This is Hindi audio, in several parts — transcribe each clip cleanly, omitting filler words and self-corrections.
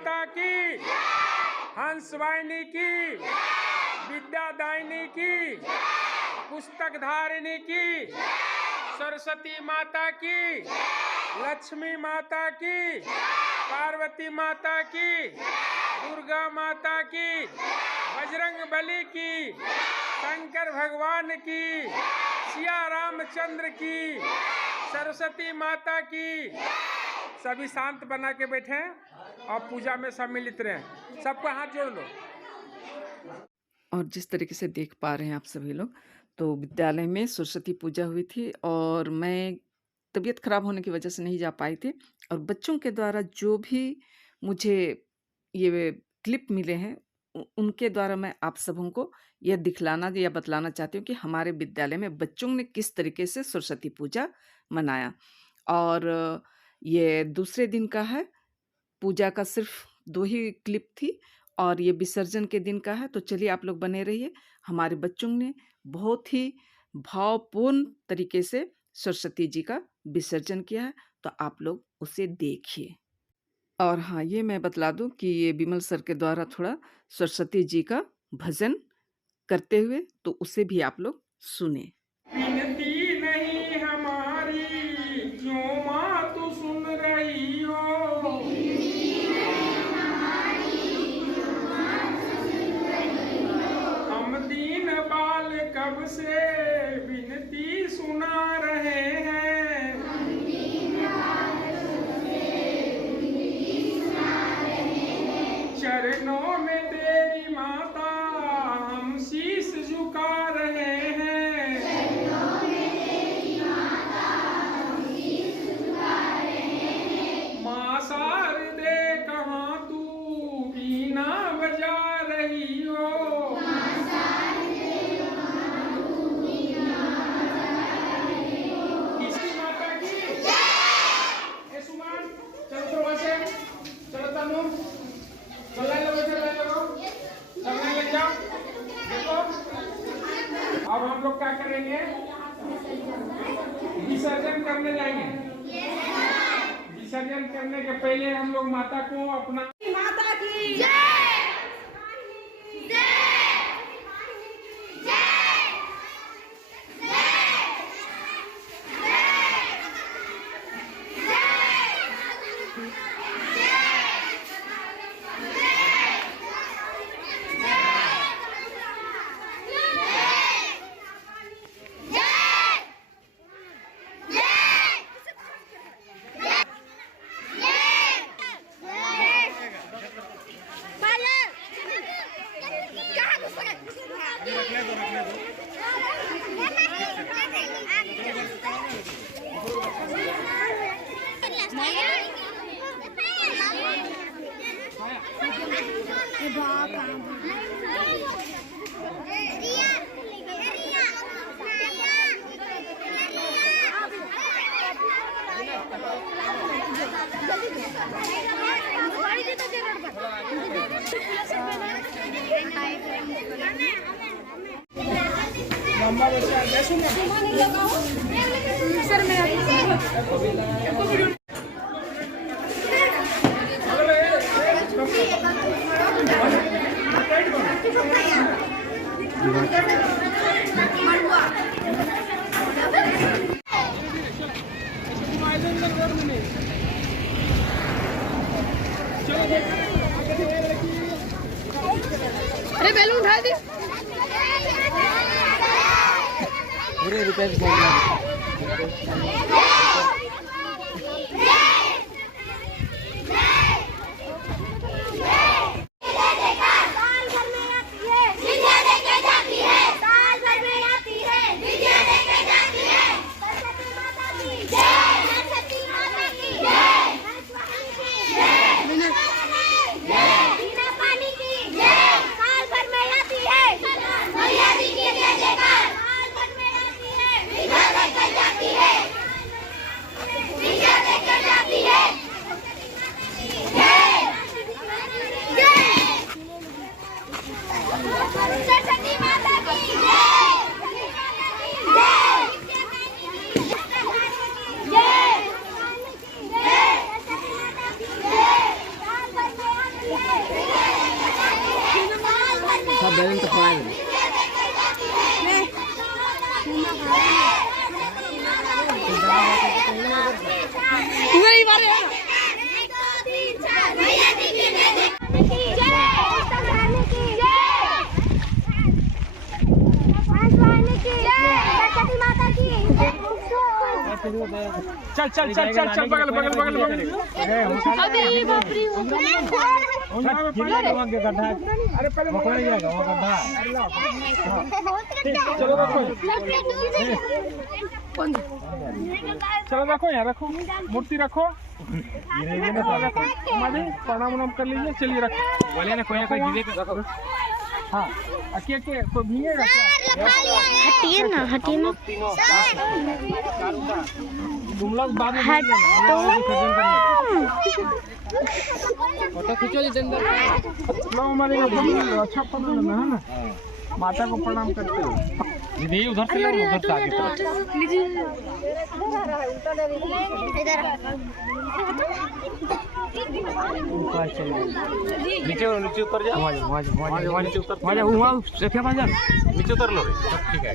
माता की, हंसवाहिनी की, विद्यादायिनी की, पुस्तक धारिणी की, सरस्वती माता की, लक्ष्मी माता की, पार्वती माता की, दुर्गा माता की, बजरंग बली की, शंकर भगवान की, सिया रामचंद्र की, सरस्वती माता की। सभी शांत बना के बैठे और पूजा में सम्मिलित रहें। सबका हाथ जोड़ लो। और जिस तरीके से देख पा रहे हैं आप सभी लोग, तो विद्यालय में सरस्वती पूजा हुई थी और मैं तबीयत खराब होने की वजह से नहीं जा पाई थी। और बच्चों के द्वारा जो भी मुझे ये क्लिप मिले हैं, उनके द्वारा मैं आप सबों को यह दिखलाना या बतलाना चाहती हूँ कि हमारे विद्यालय में बच्चों ने किस तरीके से सरस्वती पूजा मनाया। और ये दूसरे दिन का है, पूजा का सिर्फ 2 ही क्लिप थी और ये विसर्जन के दिन का है। तो चलिए आप लोग बने रहिए। हमारे बच्चों ने बहुत ही भावपूर्ण तरीके से सरस्वती जी का विसर्जन किया है, तो आप लोग उसे देखिए। और हाँ, ये मैं बतला दूँ कि ये विमल सर के द्वारा थोड़ा सरस्वती जी का भजन करते हुए, तो उसे भी आप लोग सुनें। विनती नहीं हमारी, क्यों माँ तू सुन रही हो? हम दीन बाल कब से विनती सुना रहे हैं। चरणों में तेरी माता हम शीश झुका रहे हैं। माँ शारदे कहाँ तू बीना बजा रही हो? किसकी माता की? ए सुमन, चलो तो वैसे, चलो तनु, चलने लगो, चलने लगो, चलने लग जाओ। देखो, अब हम लोग क्या करेंगे? विसर्जन करने जाएंगे। विसर्जन करने के पहले हम लोग माता को अपना माता की जय। लंबा बच्चा जैसे सर मेरा अरे बैलून उठा दी। पूरे रुपए बैलून तो फोड़ा दे। नहीं मारे चल चल चल चल चल बगल बगल बगल बगल अरे बाप रे अरे पहले चलो रखो चलो रखो यहाँ रखो मूर्ति रखो माली प्रणाम उनाम कर लीजिए चलिए रखो बोले ना कोई गिरे रखो हाँ अके कोई भीगेगा हटिए ना तुम लोग बाद में फोटो खींचो जी अंदर लो हमारे अच्छा प्रणाम है ना माता को प्रणाम करते हो नहीं उधर से उधर से आगे नीचे नीचे उतर जा नीचे उतर वहाँ नीचे उतर लो ठीक है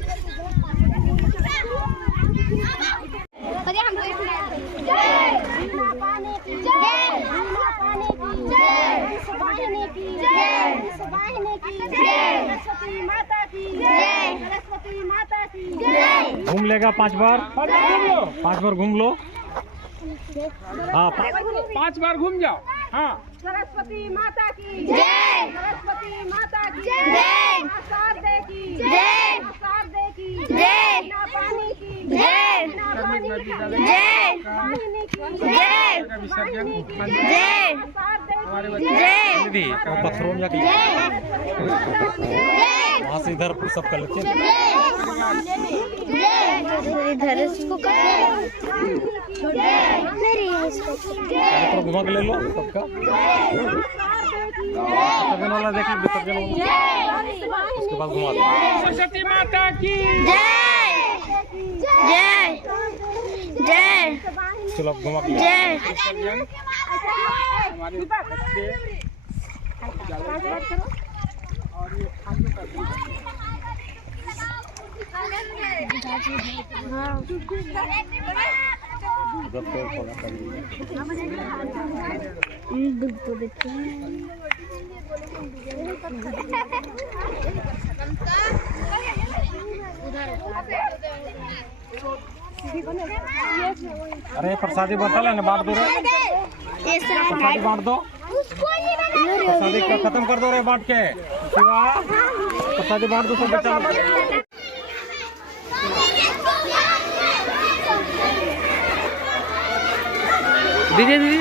घूम लेगा 5 बार घूम लो हाँ 5 बार घूम जाओ हाँ सरस्वती माता की जय सरस्वती माता की जय शारदे की जय शारदे की जय पानी की जय पानी की जय वाहिनी की जय वाहिनी की जय शारदे की जय दीदी पत्थरों में जाके वहाँ से इधर सब कर लेते हैं इधर इसको घुमा के ले लो सबका विसर्जन वाला देख लो विसर्जन उसके बाद घुमा दो सरस्वती माता की जय जय जय चलो अब घुमा के ले जय हमारे बच्चे और ये आगे कर अरे प्रसादी बोतल है ना बांट दो रे प्रसादी बांट दो प्रसादी का खत्म कर दो रे बांट के शिवा प्रसादी बांट दो सब बच्चा दीदी